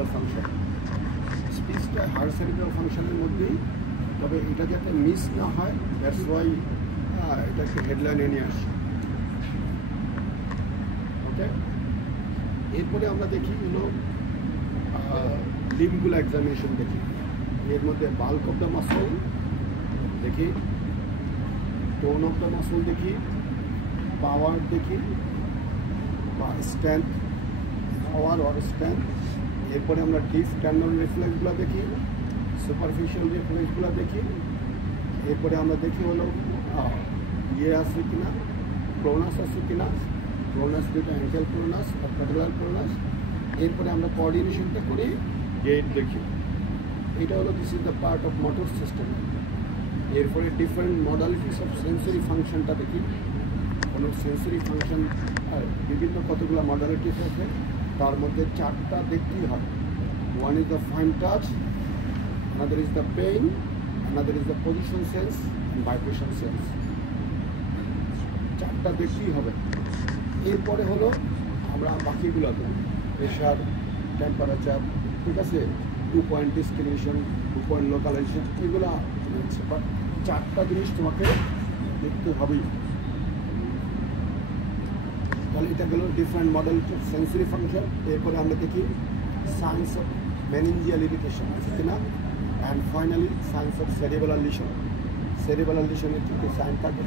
Cerebral function. স্পিচটা higher cerebral ফাংশনের মধ্যেই, তবে এটা যাতে মিস না হয় দ্যাটস ওয়াই এটা একটা হেডলাইনে নিয়ে আসছে। ওকে, এরপরে আমরা দেখি হলো লিম্বগুলো এক্সামিনেশন দেখি। এর মধ্যে বাল্ক অফ দ্য মাসল দেখি, টোন অফ দ্য মাসল দেখি, পাওয়ার দেখি বা স্ট্রেংথ, পাওয়ার অর স্ট্রেংথ। এরপরে আমরা ডিপ ট্যান্ডন রিফ্লেক্সগুলো দেখি, সুপারফিশিয়াল রিফ্লেক্সগুলো দেখি। এরপরে আমরা দেখি হলো ইয়ে আছে কিনা, প্রোনাস আছে কিনা, প্রোনাস যেটা অ্যাঙ্কেল প্রোনাস আর প্যারালাল প্রোনাস। এরপরে আমরা কোঅর্ডিনেশনটা করি, গেট দেখি। এটা হলো this is the part of motor system. এরপরে ডিফারেন্ট মডালিটিস অফ সেন্সরি ফাংশনটা দেখি। কোনো সেন্সরি ফাংশন বিভিন্ন কতগুলো মডালিটিস আছে, তার মধ্যে 4টা দেখতেই হবে। One is the fine touch, another is the pain, another is the position sense and vibration sense। 4টা দেখতেই হবে। এরপরে হলো আমরা বাকিগুলো দেব, প্রেশার, টেম্পারেচার, ঠিক আছে, 2 পয়েন্ট ডিসক্রিমিনেশন, 2 পয়েন্ট লোকালাইজেশন, এগুলো আছে। বাট 4টা জিনিস তোমাকে দেখতে হবেই। তাহলে এটা গেল ডিফারেন্ট মডেল সেন্সরি ফাংশন। এরপরে আমরা দেখি সায়েন্স অফ মেনিনজিয়াল ইরিটেশন আছে কিনা, and finally signs of cerebral lesion. Cerebral লিশনের কিন্তু সাইন থাকে,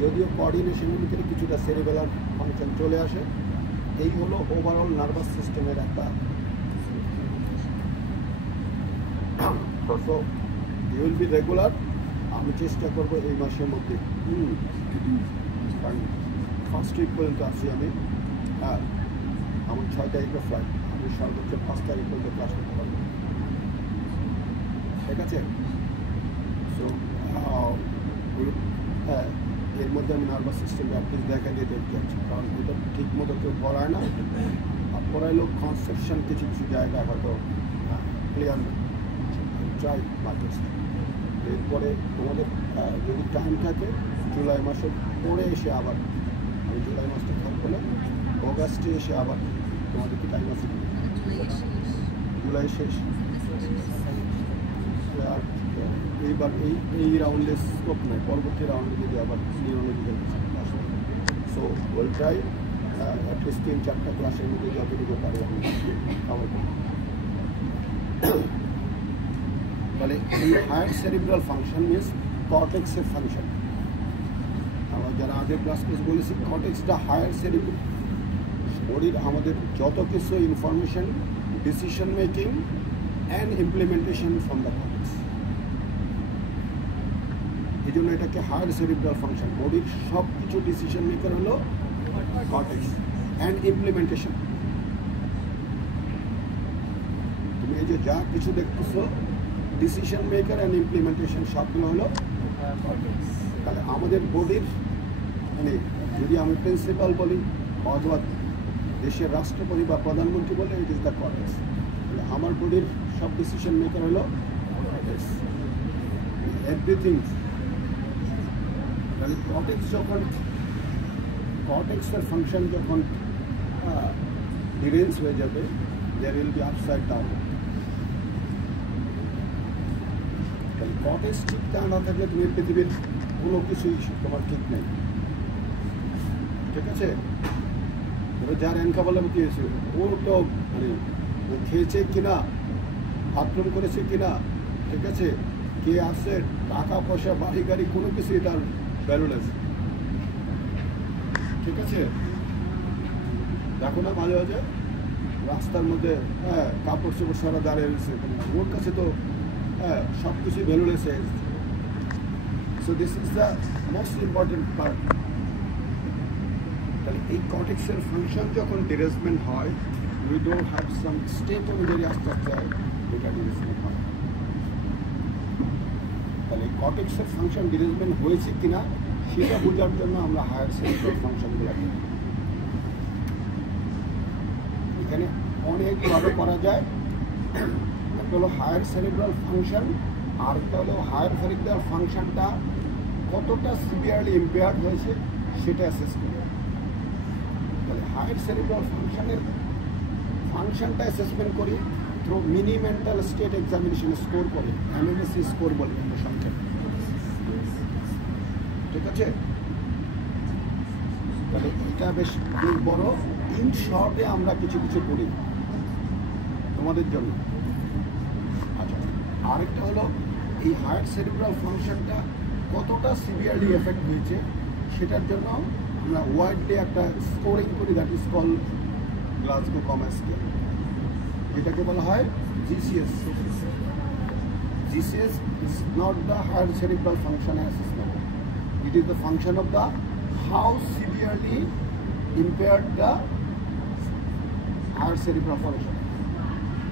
যদিও কোঅর্ডিনেশনের ভিতরে কিছুটা সেরিব্রাল ফাংশন চলে আসে। এই হলো ওভারঅল নার্ভাস সিস্টেমের একটা। So you will be regular. আমি চেষ্টা করবো এই মাসের মধ্যে, কারণ ফার্স্ট উইক পর্যন্ত আছি আমি। আমার 6 তারিখে ফ্লাইট, আমি সর্বোচ্চ 5 তারিখ পর্যন্ত ক্লাস করতে পারবো, ঠিক আছে। সো হ্যাঁ, এর মধ্যে আমি নার্ভাস সিস্টেম প্র্যাকটিস দেখা দিয়ে দেখতে যাচ্ছি, কারণ এটা ঠিক মতো কেউ পড়ায় না। আর পড়াইলেও কনসেপশন কিছু কিছু জায়গায় হয়তো ক্লিয়ার না। Try my best. এরপরে তোমাদের যদি টাইম থাকে জুলাই মাসে পরে এসে আবার, আমি জুলাই মাসটা থাকবো না, অগাস্টে এসে আবার তোমাদের কি টাইম আছে? জুলাই শেষ। আর এইবার এই রাউন্ডে স্কোপ নেই, পরবর্তী রাউন্ডে যদি আবার নিউরোলজিক্যাল আসে। সো ওয়েল ট্রাই অ্যাটলিস্ট 3-4টা ক্লাসের মধ্যে যতটুকু পারি আমি কভার করি। তাহলে এই হায়ার সেরিব্রাল ফাংশন মিনস কর্টেক্সের ফাংশন। আমরা যারা আগের ক্লাস বলেছি, কর্টেক্সটা হায়ার সেরিব্রাল, বডির আমাদের যত কিছু information, decision making and implementation from the cortex. এই জন্য এটাকে হায়ার সেরিব্রাল ফাংশন। বডির সব কিছু ডিসিশন মেকার হলো কর্টেক্স অ্যান্ড ইমপ্লিমেন্টেশন। তুমি এই যে যা কিছু দেখতেছো, ডিসিশন মেকার অ্যান্ড ইমপ্লিমেন্টেশন সবগুলো হলো কর্টেক্স। তাহলে আমাদের বডির মানে যদি আমি প্রিন্সিপাল বলি অথবা দেশের রাষ্ট্রপতি বা প্রধানমন্ত্রী বলে, ইট ইজ দ্য কর্টেক্স। তাহলে আমার বডির সব ডিসিশন মেকার হলো কর্টেক্স, এভরিথিং। তাহলে কর্টেক্স যখন, কর্টেক্সের ফাংশন যখন ডিরেঞ্জ হয়ে যাবে, there will be upside down. তাহলে কর্টেক্স ঠিক না থাকলে তুমি পৃথিবীর কোনো কিছুই তোমার ঠিক নেই, ঠিক আছে। তবে যার এনকা বলে কি হয়েছে, ওর তো মানে খেয়েছে কিনা, আক্রমণ করেছে কিনা, ঠিক আছে, কে আসছে, টাকা পয়সা, বাড়ি গাড়ি, কোনো কিছুই তার ভ্যালুলেস, ঠিক আছে। দেখো না মাঝে মাঝে রাস্তার মধ্যে কাপড় চোপড় সারা দাঁড়িয়ে রয়েছে, ওর কাছে তো সব কিছুই ভ্যালুলেস হয়ে গেছে। So this is the most important part. তাহলে এই কর্টেক্সের ফাংশন যখন ডিরেজমেন্ট হয়, we don't have some step অনুযায়ী আস্তে আস্তে এটা ডিরেজমেন্ট হয়। তাহলে এই কর্টেক্সের ফাংশন ডিরেজমেন্ট হয়েছে কিনা সেটা বোঝার জন্য আমরা হায়ার সেরিব্রাল ফাংশনগুলো করি। এখানে অনেকভাবে করা যায়। একটা হলো হায়ার সেরিব্রাল ফাংশন, আর একটা হলো হায়ার সেরিব্রাল ফাংশনটা কতটা সিভিয়ারলি ইম্পেয়ার্ড হয়েছে সেটা অ্যাসেস করে। তাহলে হায়ার সেরিব্রাল ফাংশনটা অ্যাসেসমেন্ট করি through mini mental state examination score করে, MMSE স্কোর বলে আমরা সংখ্যা। ঠিক আছে, তাহলে এটা বেশ বড়। ইন শর্টে আমরা কিছু কিছু করি তোমাদের জন্য। আচ্ছা, আরেকটা হলো এই হায়ার সেরিব্রাল ফাংশনটা কতটা সিভিয়ারলি এফেক্ট হয়েছে সেটার জন্য আমরা ওয়ার্ল্ডে একটা স্কোরিং করি, that is call Glasgow comma scale, যেটাকে বলা হয় GCS. GCS is not the higher cerebral function assessment. It is the function of the how severely impaired the higher cerebral function.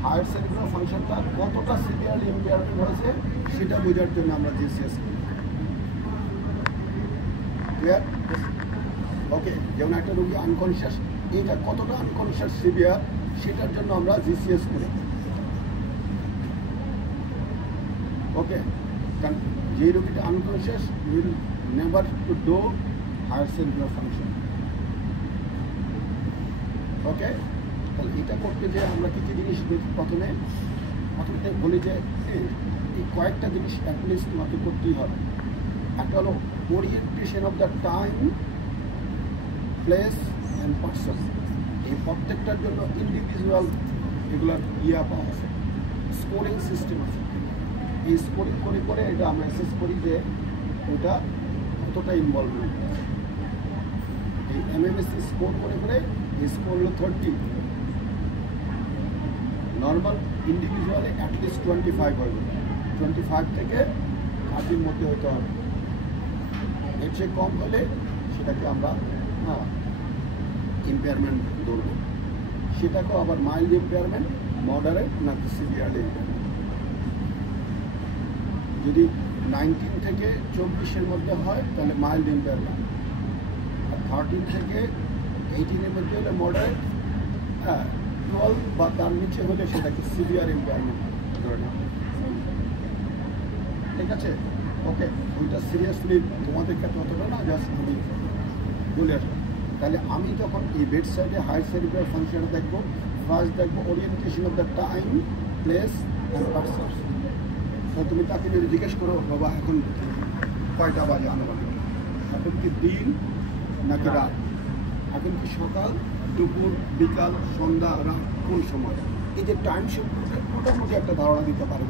Higher cerebral functionটা কতটা severely impairment হয়েছে সেটা বোঝার জন্য আমরা GCS করি। ক্লিয়ার? ওকে, যেমন একটা রোগী আনকনশিয়াস, এটা কতটা আনকনশিয়াস সিভিয়ার সেটার জন্য আমরা GCS করি। ওকে, কারণ যে রোগীটা unconscious will never to do higher cerebral function. Okay, তাহলে এটা করতে যে আমরা কিছু জিনিস প্রথমে বলি যে এই কয়েকটা জিনিস অ্যাটলিস্ট তোমাকে করতেই হবে। একটা হলো orientation of the time, place and person. এই প্রত্যেকটার জন্য ইন্ডিভিজুয়াল এগুলার পাওয়া আছে, স্কোরিং সিস্টেম আছে। এই স্কোরিং করে করে এটা আমরা অ্যাসেস করি যে ওটা কতটা ইনভলভমেন্ট আছে। এই MMSE স্কোর করে করে এই স্কোর হলো 30, নর্মাল ইন্ডিভিজুয়ালে অ্যাটলিস্ট 25 হবে, 25 থেকে 30-র মধ্যে হতে হবে। এর চেয়ে কম হলে সেটাকে আমরা ইম্পেয়ারমেন্ট ধরব, সেটাকেও আবার মাইল্ড ইম্পেয়ারমেন্ট, মডারেট নাকি সিভিয়ারলি ইম্পেয়ারমেন্ট। যদি 19 থেকে 24-এর মধ্যে হয় তাহলে মাইল্ড ইম্পেয়ারমেন্ট, আর 13 থেকে 18-এর মধ্যে হলে মডারেট, 12 বা তার নিচে হলে সেটাকে সিভিয়ার ইম্পেয়ারমেন্ট ধরে নেওয়া। ঠিক আছে, ওকে, ওইটা সিরিয়াসলি তোমাদের ক্ষেত্রে অতটা না, জাস্ট আমি বলে আসলাম। তাহলে আমি যখন এই বেড সাইডে হায়ার সেরিব্রাল ফাংশনে দেখবো, ফার্স্ট দেখবো orientation of the time, place and person. তো তুমি তাকে যদি জিজ্ঞেস করো, বাবা এখন কয়টা বাজে আনুমানিক, এখন কি দিন নাকি রাত, এখন কি সকাল, দুপুর, বিকাল, সন্ধ্যা, রাত, কোন সময়, এই যে টাইম সম্পর্কে মোটামুটি একটা ধারণা দিতে পারে।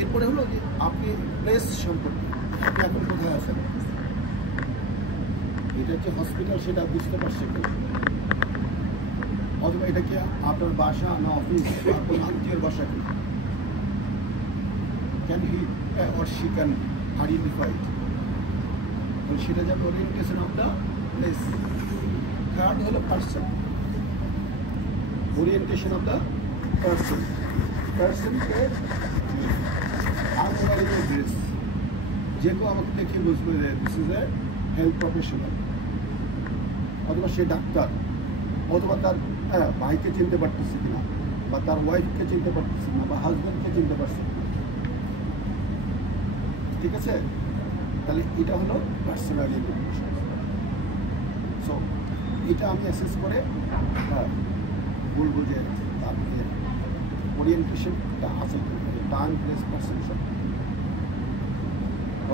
এরপরে হলো যে আপনি প্লেস সম্পর্কে, আপনি এখন কোথায় আছেন, এটা যে হসপিটাল সেটা বুঝতে পারছেন, অথবা এটা কি আপনার বাসা না অফিস বা কোন আত্মীয়ের বাসা কি, can he or she can identify it, সেটা যাবে orientation of the place. Third হলো person, orientation of the person. পার্সনকে ড্রেস, যে কেউ আমাকে দেখে বুঝবে যে this is a health professional, অথবা সে ডাক্তার, অথবা তার ভাইকে চিনতে পারতেছে কিনা, বা তার ওয়াইফকে চিনতে পারতেছে না, বা হাজব্যান্ডকে চিনতে পারছে কিনা। ঠিক আছে, তাহলে এটা হলো পার্সোনাল ইনফরমেশন। সো এটা আমি অ্যাসেস করে বলবো যে তারপরে ওরিয়েন্টেশনটা আছে, টাইম, প্লেস, পারসেপশন।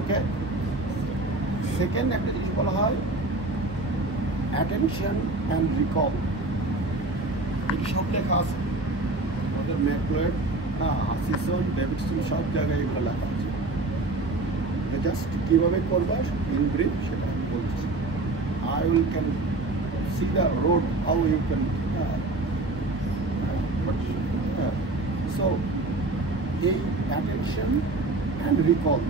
ওকে, সেকেন্ড একটা জিনিস বলা হয় অ্যাটেনশন অ্যান্ড রিকল। এটি সব লেখা আছে, আমাদের ম্যাকলোয়েড, হাসিসন, ডেভিডসন, সব জায়গায় এগুলো লেখা আছে। জাস্ট কীভাবে করবা ইন ব্রিফ সেটা আমি বলছি। I will can see the road how you can. So এই attention and recall,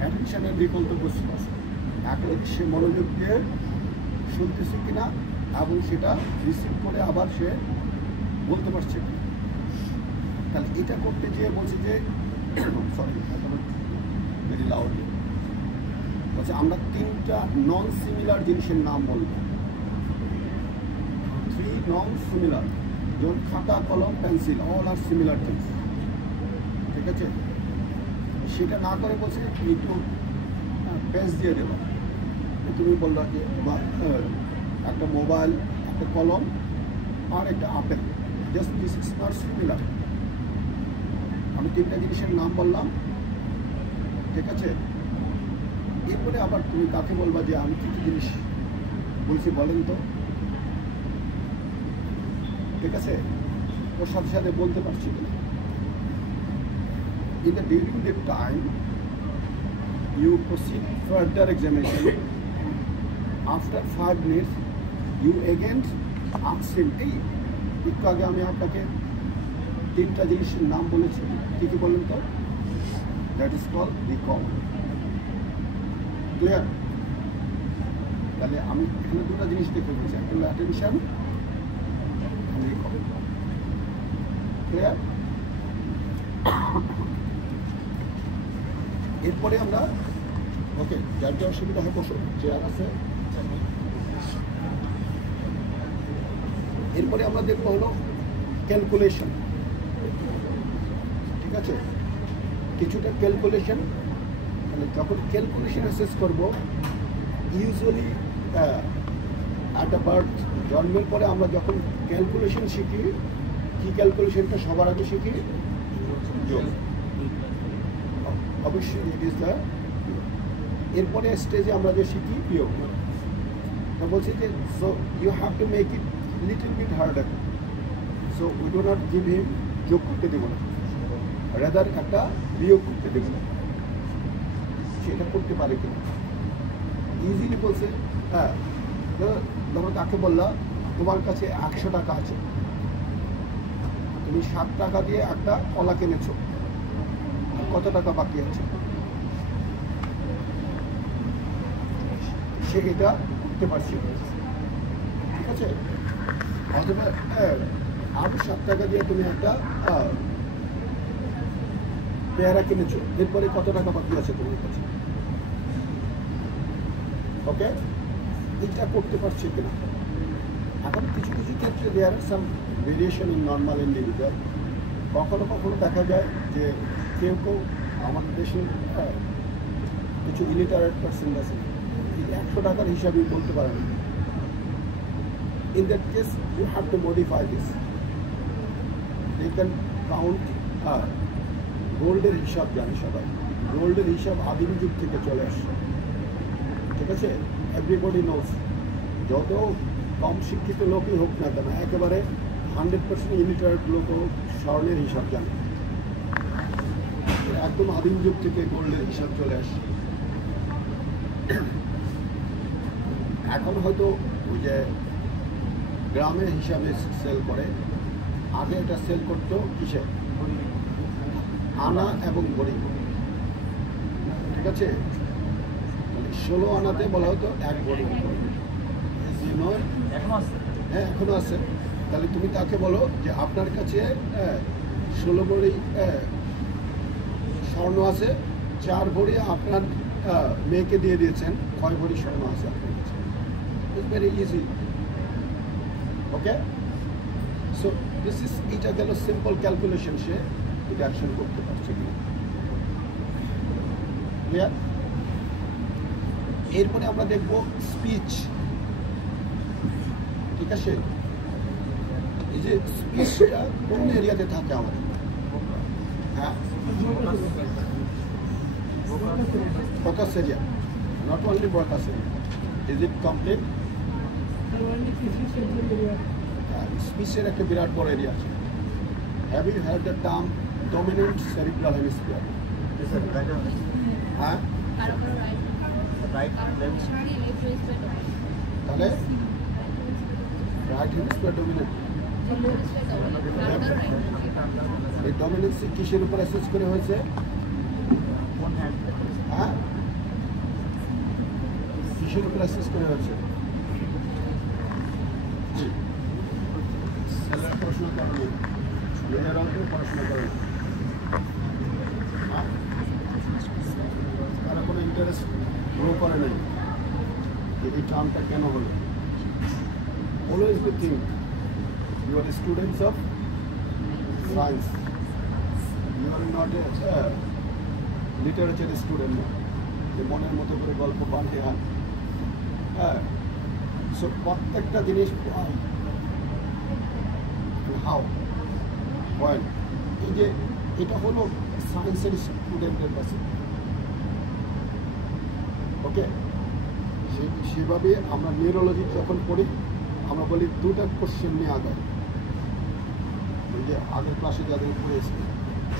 attention and recall তো বুঝতে পারছে, একটা সে মনোযোগ দিয়ে শুনতেছে কিনা এবং সেটা রিসিভ করে আবার সে বলতে পারছে কিনা। তাহলে এটা করতে গিয়ে বলছি যে সরি ভেরি লাউডলি বলছে আমরা 3টা নন সিমিলার জিনিসের নাম বলব। 3 নন সিমিলার, যেমন খাতা, কলম, pencil, all are similar things. ঠিক আছে, সেটা না করে বলছে একটু পেজ দিয়ে দেবো, তুমি বললো যে একটা মোবাইল, একটা কলম আর একটা apple, just this is not similar. আমি তিনটা জিনিসের নাম বললাম, ঠিক আছে? এরপরে আবার তুমি কাকে বলবা যে আমি কিছু জিনিস বলছি বলেন তো, ঠিক আছে? ওর সাথে সাথে বলতে পারছি কিনা। In the during the time you proceed further examination, after 5 minutes you again ask him, এই একটু আগে আমি আপনাকে তিনটা জিনিসের নাম বলেছি, কি কি বলেন তো? That is call recall. Clear? তাহলে আমি এখানে দুটো জিনিস দেখে বলছি, একটা হলো অ্যাটেনশন, রিকল। ক্লিয়ার? এরপরে আমরা ওকে, যার যা অসুবিধা হয় বসো, চেয়ার আছে। এরপরে আমরা দেখবো হলো ক্যালকুলেশন, ঠিক আছে? কিছুটা ক্যালকুলেশন। মানে যখন ক্যালকুলেশন অ্যাসেস করবো, ইউজুয়ালি একটা বার্থ জন্মের পরে আমরা যখন ক্যালকুলেশন শিখি, কি ক্যালকুলেশনটা সবার আগে শিখি? যোগ। অবশ্যই ইট ইজ দ্য। এরপরে স্টেজে আমরা যে শিখি বিয়োগ। তা বলছি যে so you have to make it little bit harder. So we do not give him যোগ করতে দেবো না, রাদার একটা বিয়োগ করতে দেবো না। সেটা করতে পারে কিনা ইজিলি বলছে। হ্যাঁ, ধরো তাকে বললাম তোমার কাছে 100 টাকা আছে, তুমি 7 টাকা দিয়ে একটা কলা কিনেছো, কত টাকা বাকি আছে? সে এটা করতে পারছে, ঠিক আছে? অথবা আরো 7 টাকা দিয়ে তুমি একটা পেয়ারা কিনেছো, এরপরে কত টাকা বাকি আছে তোমার কাছে? ওকে, এটা করতে পারছে কিনা? এখন কিছু কিছু ক্ষেত্রে দেয়ার আর সাম ভেরিয়েশন ইন নর্মাল ইন্ডিভিজুয়াল। কখনো কখনো দেখা যায় যে কেউ কেউ আমাদের দেশে কিছু ইলিটারেট পার্সন আছে, 100 টাকার হিসাবে বলতে পারে না। In that case you have to modify this. They can count. গোল্ডের হিসাব জানে সবাই, গোল্ডের হিসাব আদিম যুগ থেকে চলে আসছে, ঠিক আছে? Everybody knows. যত কম শিক্ষিত লোকই হোক না কেন, একেবারে 100% ইলিটারেট লোকও স্বর্ণের হিসাব জানে। একদম আদিম যুগ থেকে গোল্ডের হিসাব চলে আসছে। এখন হয়তো ওই যে গ্রামের হিসাবে সেল করে, আগে এটা সেল করতো কিসে? আনা এবং ভরি, ঠিক আছে? 16 আনাতে বলা হতো 1 ভরি। হ্যাঁ, এখনো আছে। তাহলে তুমি তাকে বলো যে আপনার কাছে 16 ভরি স্বর্ণ আছে, 4 ভরি আপনার মেয়েকে দিয়ে দিয়েছেন, 6 ভরি স্বর্ণ আছে আপনার কাছে। It's very easy. Okay, so this is, এটা গেল সিম্পল ক্যালকুলেশন। সে ডিডাকশন করতে পারছে কিনা। ক্লিয়ার? এরপরে আমরা দেখব স্পিচ, ঠিক আছে? এই যে স্পিচটা কোন এরিয়াতে থাকে আমাদের? হ্যাঁ, focus area, not only focus area. Is it complete? স্পিচের একটা বিরাট বড় এরিয়া আছে। Have you heard the term dominant cerebral hemisphere? হ্যাঁ, তাহলে রাইট হেমিস্ফিয়ার ডমিনেন্ট। এই ডমিনেন্স কিসের উপর অ্যাসেস করে হয়েছে? হ্যাঁ, কিসের উপর অ্যাসেস করে হয়েছে? পড়াশোনা করেনি, মেয়েরাও কেউ পড়াশোনা করেনি। তারা কোনো ইন্টারেস্ট গ্রো করে নাই যে এই টার্মটা কেন হলো। Always the thing, you are students of science, you are not a literature student না, যে মনের মতো করে গল্প বানিয়ে হ্যাঁ, সো প্রত্যেকটা জিনিস হাউ পয়েন্ট, এই যে এটা হলো সায়েন্সের স্টুডেন্টের কাছে, ওকে। সেভাবে আমরা নিউরোলজি যখন পড়ি আমরা বলি দুটা কোশ্চেন নিয়ে আগাই, এই যে আগের ক্লাসে যাদের পড়েছি,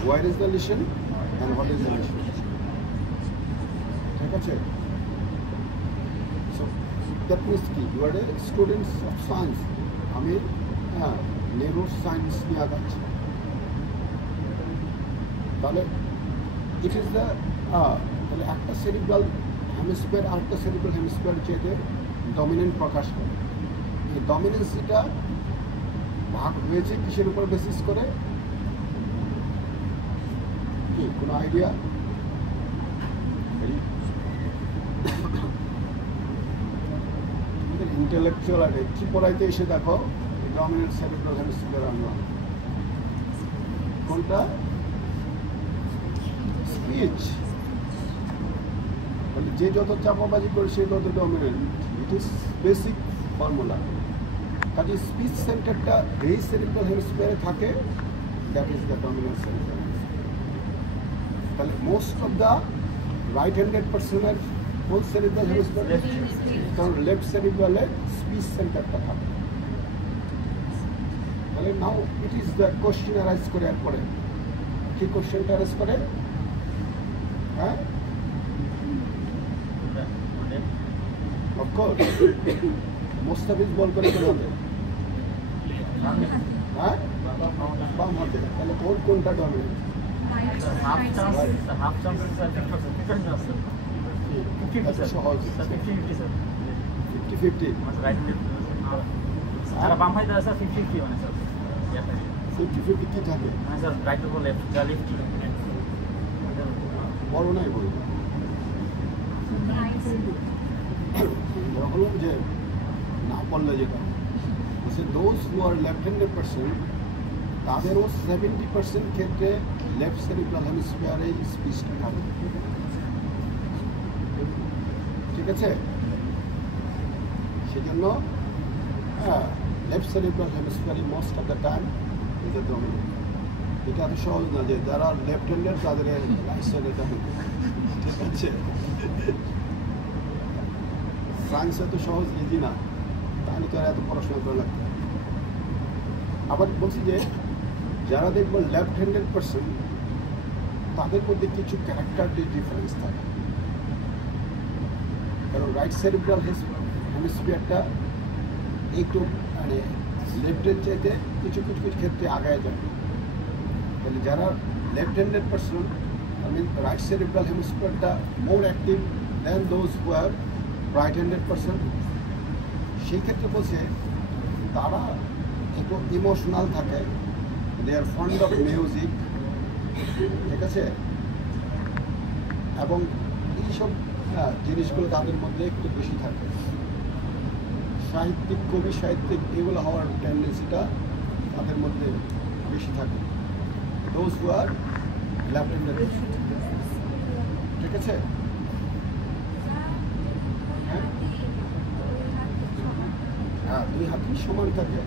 where is the lesion and what is the lesion, ঠিক আছে। সো দ্যাট মিনস কি, you are a students of science, আমি হ্যাঁ নিউরো সায়েন্স নিয়ে আগাচ্ছি, তাহলে ইট ইজ দ্য তাহলে একটা সেরিব্রাল হেমিস্ফিয়ার আরেকটা সেরিব্রাল হেমিস্ফিয়ার যেতে ডমিনেন্ট প্রকাশ করে। এই ডমিনেন্সিটা ভাগ হয়েছে কিসের উপর বেসিস করে, কি কোনো আইডিয়া? ইন্টেলেকচুয়াল আর কি পড়াইতে এসে দেখো ডমিনেন্ট সেরিব্রাল হেমিস্ফিয়ার আনলাম, কোনটা? স্পিচ। যে যত চাপাবাজি করে সে তত dominant, it is basic formula. কাজে স্পিচ সেন্টারটা এই সেরিব্রাল হেমিস্ফিয়ারে থাকে, that is the dominant cerebral. তাহলে most of the right handed পার্সনের কোন সেরিব্রাল হেমিস্ফিয়ার? কারণ লেফট সেরিব্রালে স্পিচ সেন্টারটা থাকে। তাহলে now it is the question arise করে, এরপরে কি কোশ্চেনটা অ্যারাইজ করে? হ্যাঁ, অফকোর্স মোস্তাফিজ বল করে কেন হবে? হ্যাঁ, বাম হাতে। তাহলে ওর কোনটা ডমিনেন্ট? সহজ 50-50 কি থাকে? বলো নাই বলবো বললাম যে না পড়লে যেটা those who are left handed person, তাদেরও 70% ক্ষেত্রে লেফট সেরিব্রাল হেমিস্ফিয়ারে স্পিচটা থাকে, ঠিক আছে। সেজন্য লেফট সেরিব্রাল হেমিস্ফিয়ারে মোস্ট অফ দ্য টাইম এটা ডমিনেন্ট। এটা এত সহজ না যে যারা লেফট হ্যান্ডেড তাদের রাইট সাইডে থাকে, ঠিক আছে। সায়েন্স এত সহজ ইজি না, তাহলে তো এত পড়াশোনা করা লাগবে। আবার বলছি যে যারা দেখবো লেফট হ্যান্ডেড পার্সন, তাদের মধ্যে কিছু ক্যারেক্টার ডিফারেন্স থাকে, কারণ রাইট সেরিব্রাল হেমিস্ফিয়ারটা একটু মানে লেফটের চাইতে কিছু কিছু কিছু ক্ষেত্রে আগায় যায়। তাহলে যারা left handed person, I mean right cerebral হেমিস্ফিয়ারটা more active than those who are right handed person, সেই ক্ষেত্রে বলছে তারা একটু ইমোশনাল থাকে, they are fond of music, ঠিক আছে, এবং এইসব জিনিসগুলো তাদের মধ্যে একটু বেশি থাকে। সাহিত্যিক, কবি সাহিত্যিক এগুলো হওয়ার টেন্ডেন্সিটা তাদের মধ্যে বেশি থাকে, those who are left handed, ঠিক আছে। হ্যাঁ, দুই হাতই সমান থাকে,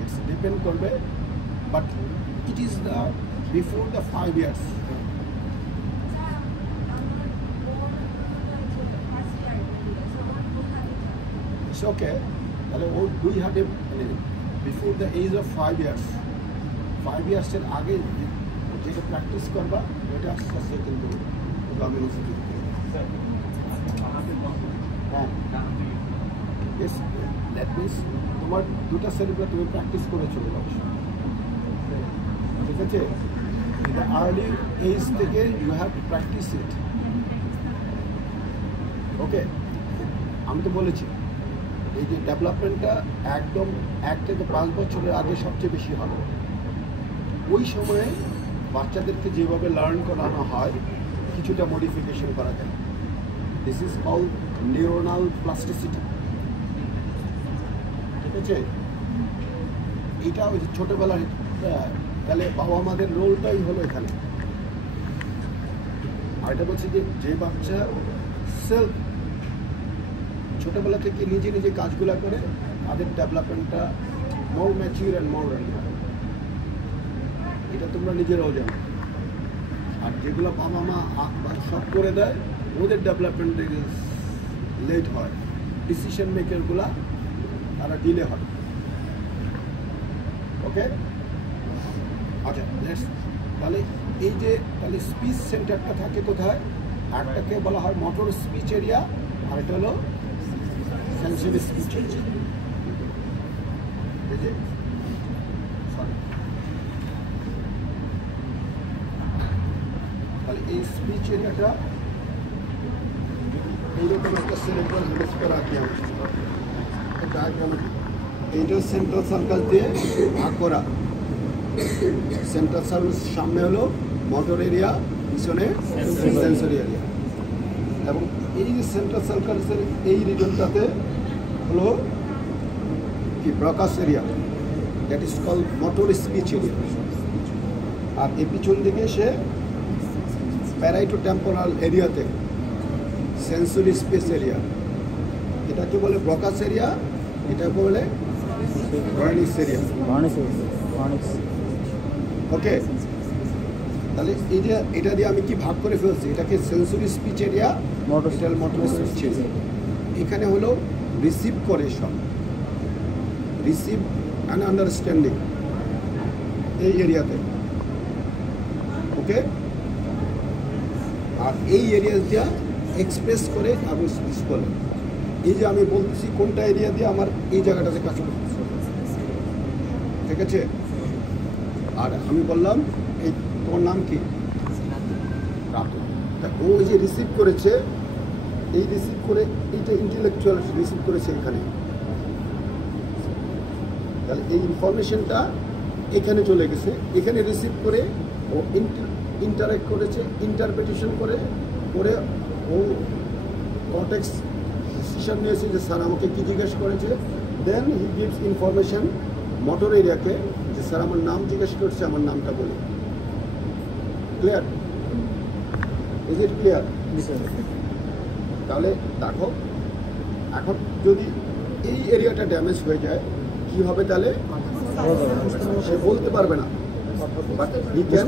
ইটস ডিপেন্ড করবে, but it is the before the 5 years। It's okay. তাহলে ও দুই হাতে মানে before the age of 5 years, 5 years-এর আগে যেটা প্র্যাকটিস করবা ওটা আস্তে আস্তে কিন্তু ডমিনেন্সি দিতে। হ্যাঁ, দ্যাট মিনস তোমার দুটা সেরিব্রাল তুমি প্র্যাকটিস করে চলে যাচ্ছ, ঠিক আছে। আর্লি এজ থেকে ইউ হ্যাভ টু প্র্যাকটিস ইট, ওকে। আমি তো বলেছি এই যে ডেভেলপমেন্টটা একদম 1 থেকে 5 বছরের আগে সবচেয়ে বেশি হবে। ওই সময়ে বাচ্চাদেরকে যেভাবে লার্ন করানো হয় কিছুটা মডিফিকেশন করা যায়। This is called neuronal plasticity, ঠিক আছে। এটা ওই যে ছোটোবেলার, তাহলে বাবা মাদের রোলটাই হলো এখানে। আর এটা বলছি যে বাচ্চা সেলফ ছোটোবেলা থেকে নিজে নিজে কাজগুলো করে তাদের ডেভেলপমেন্টটা মোর ম্যাচিউর অ্যান্ড মোর রানিং হয়। এটা তোমরা নিজেরাও জানো। আর যেগুলো বাবা মা সব করে দেয় ওদের ডেভেলপমেন্ট লেট হয়, ডিসিশন মেকারগুলা তারা ডিলে হয়। ওকে, আচ্ছা নেক্সট। তাহলে এই যে তাহলে স্পিচ সেন্টারটা থাকে কোথায়? একটাকে বলা হয় মোটর স্পিচ এরিয়া, আর এটা হলো সেন্সরি স্পিচ এরিয়া। এই যে তাহলে এই স্পিচ এরিয়াটা এইরকম একটা সেন্ট্রাল হেমিস্ফিয়ার আঁকি আমি ডায়াগ্রামে। এইটা সেন্ট্রাল সার্কাস দিয়ে ভাগ করা। সেন্ট্রাল সার্ভিস সামনে হলো মোটর এরিয়া, পিছনে সেন্সরি এরিয়া। এবং এই যে সেন্ট্রাল সার্কাসের এই রিজনটাতে হলো কি Broca's area, that is call motor speech area. আর এই পিছন দিকে সে প্যারাইটো টেম্পোরাল এরিয়াতে সেন্সরি স্পেস এরিয়া, এটাকে বলে ব্রকাস এরিয়া, এটাকে বলে ভার্নিস এরিয়া। ওকে, তাহলে এটা দিয়ে আমি কি ভাগ করে ফেলছি? এটাকে sensory speech area, motor speech area. এখানে হলো রিসিভ করে সব, রিসিভ অ্যান্ড আন্ডারস্ট্যান্ডিং এই এরিয়াতে। ওকে, আর এই এরিয়া দিয়ে এক্সপ্রেস করে আমি স্পিচ বলে। এই যে আমি বলতেছি কোনটা এরিয়া দিয়ে আমার এই জায়গাটাতে কাজ করতেছে, ঠিক আছে? আর আমি বললাম এই তোমার নাম কি? তা ও যে রিসিভ করেছে, এই রিসিভ করে এইটা ইন্টেলেকচুয়াল রিসিভ করেছে এখানে। তাহলে এই ইনফরমেশনটা এখানে চলে গেছে, এখানে রিসিভ করে ও ইন্টারেক্ট করেছে, ইন্টারপ্রিটেশন করে ও কনটেক্সট ডিসিশন নিয়েছে যে স্যার আমাকে কি জিজ্ঞেস করেছে। দেন হি গিভস ইনফরমেশন মোটর এরিয়াকে যে স্যার আমার নাম জিজ্ঞেস করছে, আমার নামটা বলে। ক্লিয়ার? Is it clear? তাহলে দেখো এখন যদি এই এরিয়াটা ড্যামেজ হয়ে যায় কি হবে? তাহলে সে বলতে পারবে না, বাট হি ক্যান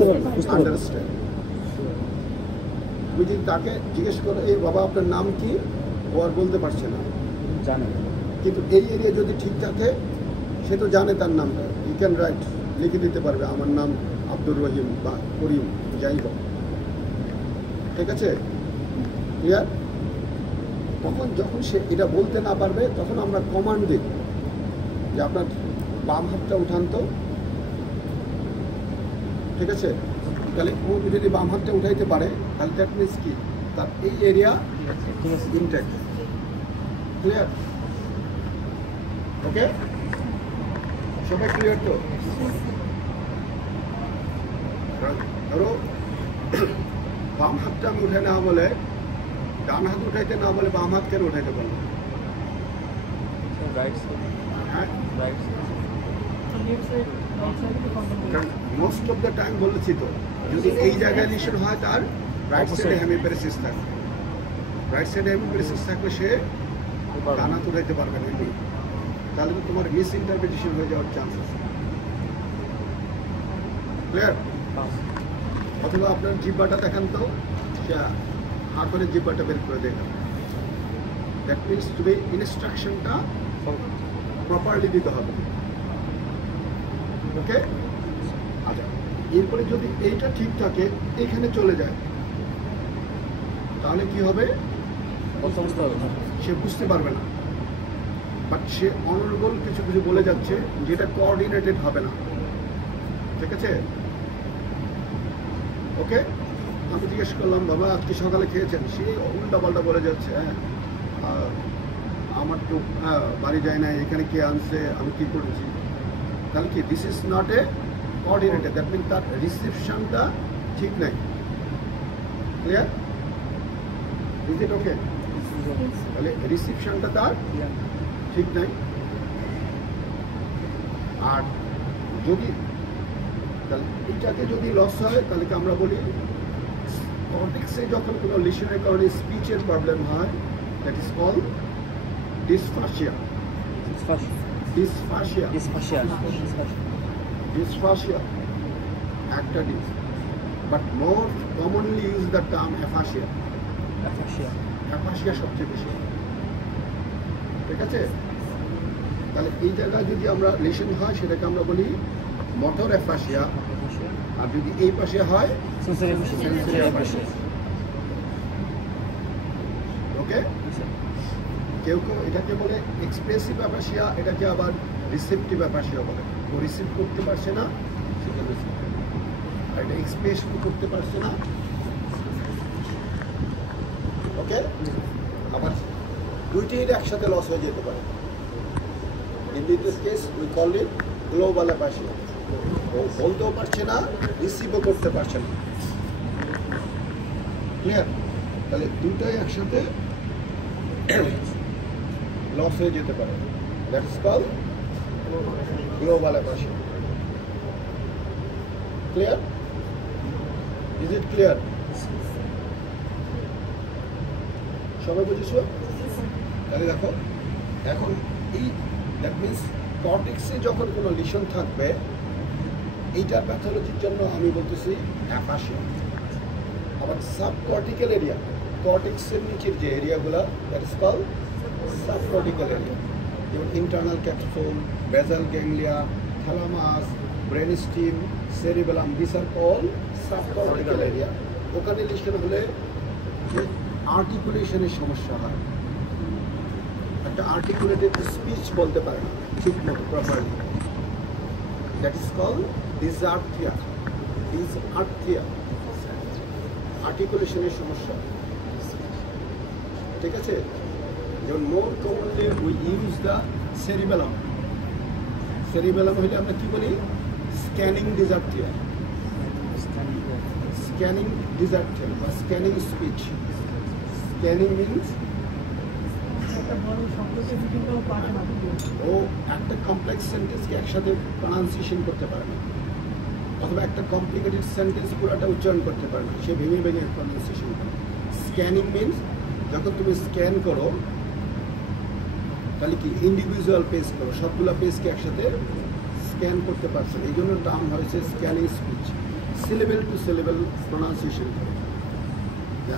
আন্ডারস্ট্যান্ড। তুমি যদি তাকে জিজ্ঞেস করো এই বাবা আপনার নাম কি, ও আর বলতে পারছে না, জানে। কিন্তু এই এরিয়া যদি ঠিক থাকে সে তো জানে তার নামটা, হি ক্যান রাইট, লিখে দিতে পারবে আমার নাম আব্দুর রহিম বা করিম, যাই হোক। ঠিক আছে? ক্লিয়ার? তখন যখন সে এটা বলতে না পারবে তখন আমরা কমান্ড দিই যে আপনার বাম হাতটা উঠান তো। ঠিক আছে? তাহলে ও যদি বাম হাতটা উঠাইতে পারে তাহলে দ্যাট মিনস কি তার এই এরিয়া ইনট্যাক্ট। ক্লিয়ার? ওকে, সবাই ক্লিয়ার তো? ধরো বাম হাতটা আমি উঠে না বলে, ডান হাত উঠাইতে না বলে বাম হাত কেন উঠাইতে পারলো? হ্যাঁ, মোস্ট অফ দ্য টাইম বলেছি তো, যদি এই জায়গায় লিশন হয় তার রাইট সাইডে হেমিপ্যারেসিস থাকবে, রাইট সাইডে হেমিপ্যারেসিস থাকলে সে ডান হাত উঠাইতে পারবে না। তাহলে তো তোমার মিস ইন্টারপ্রিটেশন হয়ে যাওয়ার চান্স আছে। ক্লিয়ার? অথবা আপনার জিব্বাটা দেখান তো, হাত করে জিব্বাটা বের করে দেখান। দ্যাট মিনস তুমি ইনস্ট্রাকশনটা প্রপারলি দিতে হবে। ওকে, আচ্ছা এরপরে যদি এইটা ঠিক থাকে এইখানে চলে যায় তাহলে কি হবে? সে বুঝতে পারবে না, বাট সে অনারেবল কিছু কিছু বলে যাচ্ছে যেটা কোঅর্ডিনেটেড হবে না। ঠিক আছে? ওকে, আমি জিজ্ঞেস করলাম বাবা আজকে সকালে খেয়েছেন, সে উল্টা পাল্টা বলে যাচ্ছে, হ্যাঁ আমার তো বাড়ি যায় না, এখানে কে আনছে, আমি কি করেছি। তাহলে কি this is not a coordinated, that mean তার রিসিপশনটা ঠিক নাই। ক্লিয়ার? Is it okay? তাহলে রিসিপশনটা তার ঠিক নাই। আর যদি তাহলে এইটাকে যদি লস হয় তাহলে কি আমরা বলি কনটেক্সটে যখন কোনো লিশনের কারণে স্পিচের প্রবলেম হয় that is call Dysphagia. Actor is. But more commonly use the term aphasia. Aphasia সবচেয়ে বেশি। ঠিক আছে? তাহলে এই জায়গায় যদি আমরা লেশন হয় সেটাকে আমরা বলি মোটর অ্যাফাসিয়া, আর যদি এই পাশে হয় সেন্সরি অ্যাফাসিয়া। ওকে, কেউ কেউ এটাকে বলে এক্সপ্রেসিভ অ্যাফাসিয়া, এটাকে আবার রিসেপটিভ অ্যাফাসিয়া বলে। ও রিসিভ করতে পারছে না সেটা রিসিভ, আর এটা এক্সপ্রেস করতে পারছে না। ওকে, আবার দুইটাই একসাথে লস হয়ে যেতে পারে। In this case, we call it global aphasia. ও বলতেও পারছে না, রিসিভও করতে পারছে না। ক্লিয়ার? তাহলে দুটাই একসাথে লস হয়ে যেতে পারে। That is called global aphasia. Clear? Is it clear? সবাই বুঝেছ? তাহলে দেখো, এখন এই দ্যাট মিনস কর্টেক্সে যখন কোনো লিশন থাকবে, এইটার প্যাথোলজির জন্য আমি বলতেছি অ্যাফাসিয়া। আবার সাব কর্টিক্যাল এরিয়া, কর্টেক্সের নিচের যে এরিয়াগুলো, that is called subcortical area, যেমন internal capsule, basal ganglia, thalamus, brain stem, cerebellum, this are call subcortical area. ওখানে লিশন হলে আর্টিকুলেশনের সমস্যা হয়, একটা আর্টিকুলেটেড স্পিচ বলতে পারে না ঠিক মতো properly, that is called dysarthria. আর্টিকুলেশনের সমস্যা, ঠিক আছে? যেমন more commonly we use the cerebellum. Cerebellum হলে আমরা কি বলি? স্ক্যানিং ডিসআর্থিয়া, বা স্ক্যানিং স্পিচ। স্ক্যানিং মিনস ও একটা কমপ্লেক্স সেন্টেন্সকে একসাথে প্রনাউন্সিয়েশন করতে পারে না, অথবা একটা কমপ্লিকেটেড সেন্টেন্স পুরোটা উচ্চারণ করতে পারে না, সে ভেঙে ভেঙে প্রনাউন্সিয়েশন করে। স্ক্যানিং মিনস যখন তুমি স্ক্যান করো তাহলে কি ইন্ডিভিজুয়াল পেজ করো, সবগুলো পেজকে একসাথে স্ক্যান করতে পারছো, এই জন্য টার্ম হয়েছে scanning speech. Syllable to syllable pronunciation করে।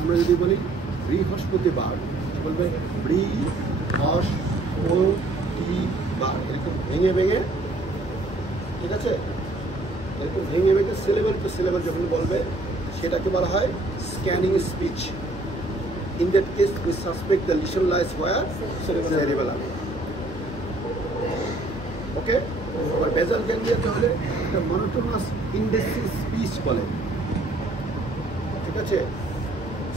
আমরা যদি বলি বৃহস্পতিবার, বলবে বৃহস্পতিবার, এরকম ভেঙে ভেঙে, ঠিক আছে? এরকম ভেঙে ভেঙে সিলেবেল টু সিলেবেল যখন বলবে সেটাকে বলা হয় scanning speech. In that case, we suspect the lesion lies where? Cerebellum. Okay? Or basal ganglia হলে একটা monotonous indecisive speech বলে, ঠিক আছে?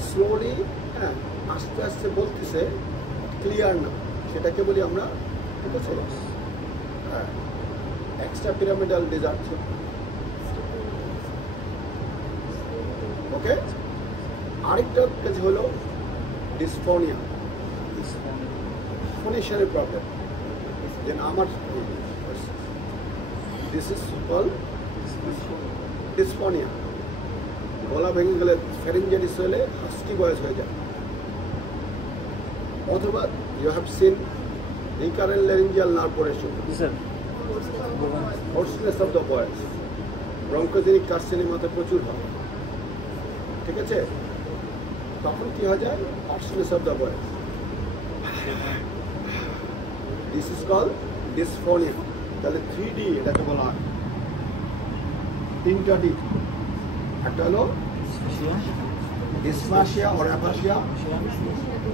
Slowly, হ্যাঁ, আস্তে আস্তে বলতেছে, ক্লিয়ার না, সেটাকে বলি আমরা, ঠিক আছে, এক্সট্রা পিরামিডাল ডিসআর্থিয়া। ওকে, আরেকটা কাজ হলো ডিসফোনিয়া, ফোনেশনের প্রবলেম। দেন আমার দিস ইজ কল্ড ডিসফোনিয়া। গলা ভেঙে গেলে, ফ্যারিঞ্জাইটিস হলে হাস্কি ভয়েস হয়ে যায়, অথবা you have seen recurrent laryngeal নার্ভোরেশন, hoarseness of the voice, bronchogenic কার্সিনোমার মধ্যে প্রচুর হয়, ঠিক আছে? তখন কি হয়ে যায়? Hoarseness of the voice. This is called dysphonia. তাহলে 3D এটাকে বলা হয়, 3টা D। একটা হলো ডিসফাসিয়া or aphasia,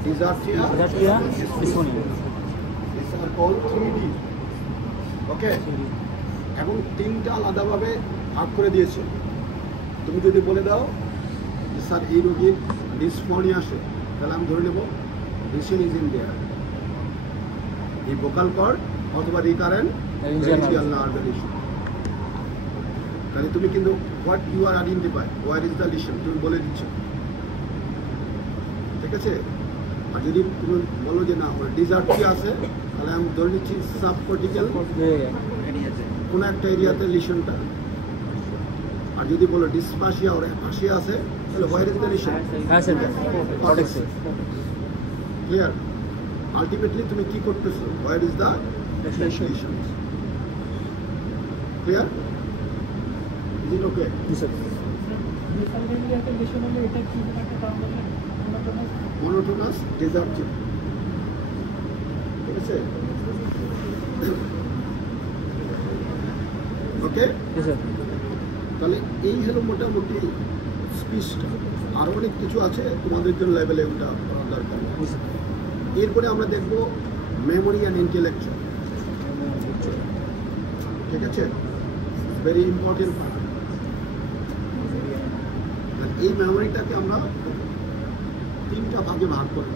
dysarthria, dysphonia. These are called 3D. ওকে, এবং 3টা আলাদাভাবে ভাগ করে দিয়েছে। তুমি যদি বলে দাও যে স্যার এই রোগীর ডিসফোনিয়া আসে, তাহলে আমি ধরে নেব লিশন ইজ ইন দেয়ার, এই ভোকাল কর্ড অথবা রিকারেন্ট ল্যারিঞ্জিয়াল নার্ভ লিশন। তাহলে তুমি কিন্তু what you are identify, where is the lesion, তুমি বলে দিচ্ছ, ঠিক আছে? আর যদি তুমি বলো যে না আমার ডিসআর্থিয়া আছে, তাহলে আমি ধরে নিচ্ছি সাবকর্টিক্যাল কোনো একটা এরিয়াতে লিশনটা। আর যদি বলো ডিসফাসিয়া or aphasia আছে, তাহলে where is the lesion? Clear? Ultimately তুমি কি করতেছো, where is the destination. Clear? Is it okay? Monotonous ডেজার্টিভ, ঠিক আছে? ওকে, তাহলে এই হলো মোটামুটি স্পিচটা। আরও অনেক কিছু আছে তোমাদের জন্য লেভেলে ওটা করার দরকার। এরপরে আমরা দেখব মেমোরি অ্যান্ড ইন্টেলেকচুয়াল, ঠিক আছে? Very important part. এই মেমোরিটাকে আমরা তিনটা ভাগে ভাগ করি।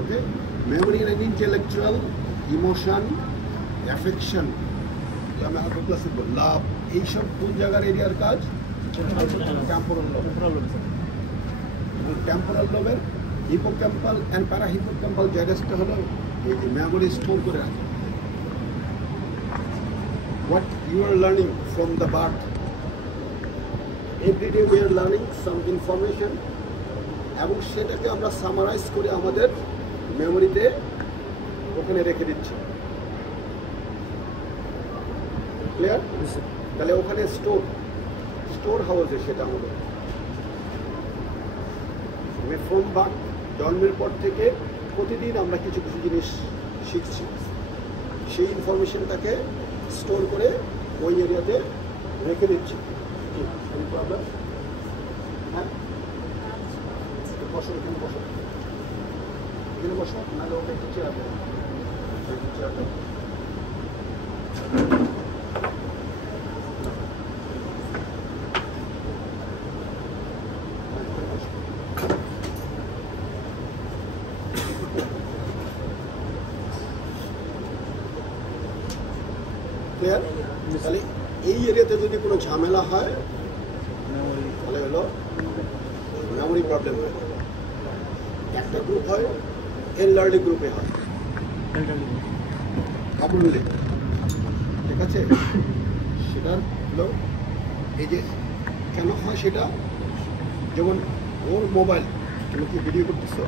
Okay, memory and intellectual, emotion, affection, আমি আগের ক্লাসে বললাম এইসব কোন জায়গার এরিয়ার কাজ? Temporal lobe. টেম্পোরাল লোবের হিপোক্যাম্পাল অ্যান্ড প্যারাহিপোক্যাম্পাল জায়গাটা হলো এই যে মেমোরি স্টোর করে রাখে। What you are learning from the birth, every day we are learning some information, এবং সেটাকে আমরা সামারাইজ করে আমাদের মেমোরিতে ওখানে রেখে দিচ্ছি। ক্লিয়ার? তাহলে ওখানে স্টোর হাউসে সেটা আমাদের ফ্রম বার্থ, জন্মের পর থেকে প্রতিদিন আমরা কিছু কিছু জিনিস শিখছি, সেই ইনফরমেশনটাকে স্টোর করে ওই এরিয়াতে রেখে দিচ্ছি। কোনো প্রবলেম? হ্যাঁ, বসো, এখানে বসো, এখানে বসো, নাহলে ওটা একটু চেয়ার দেবো। তাহলে এই এরিয়াতে যদি কোনো ঝামেলা হয় তাহলে হলো মেমোরি প্রবলেম হয়। একটা গ্রুপ হয় এলডারলি গ্রুপে হয় কমনলি, ঠিক আছে? সেটার হলো এই যে কেন হয় সেটা, যেমন ওর মোবাইল, তুমি কি ভিডিও করতেছো,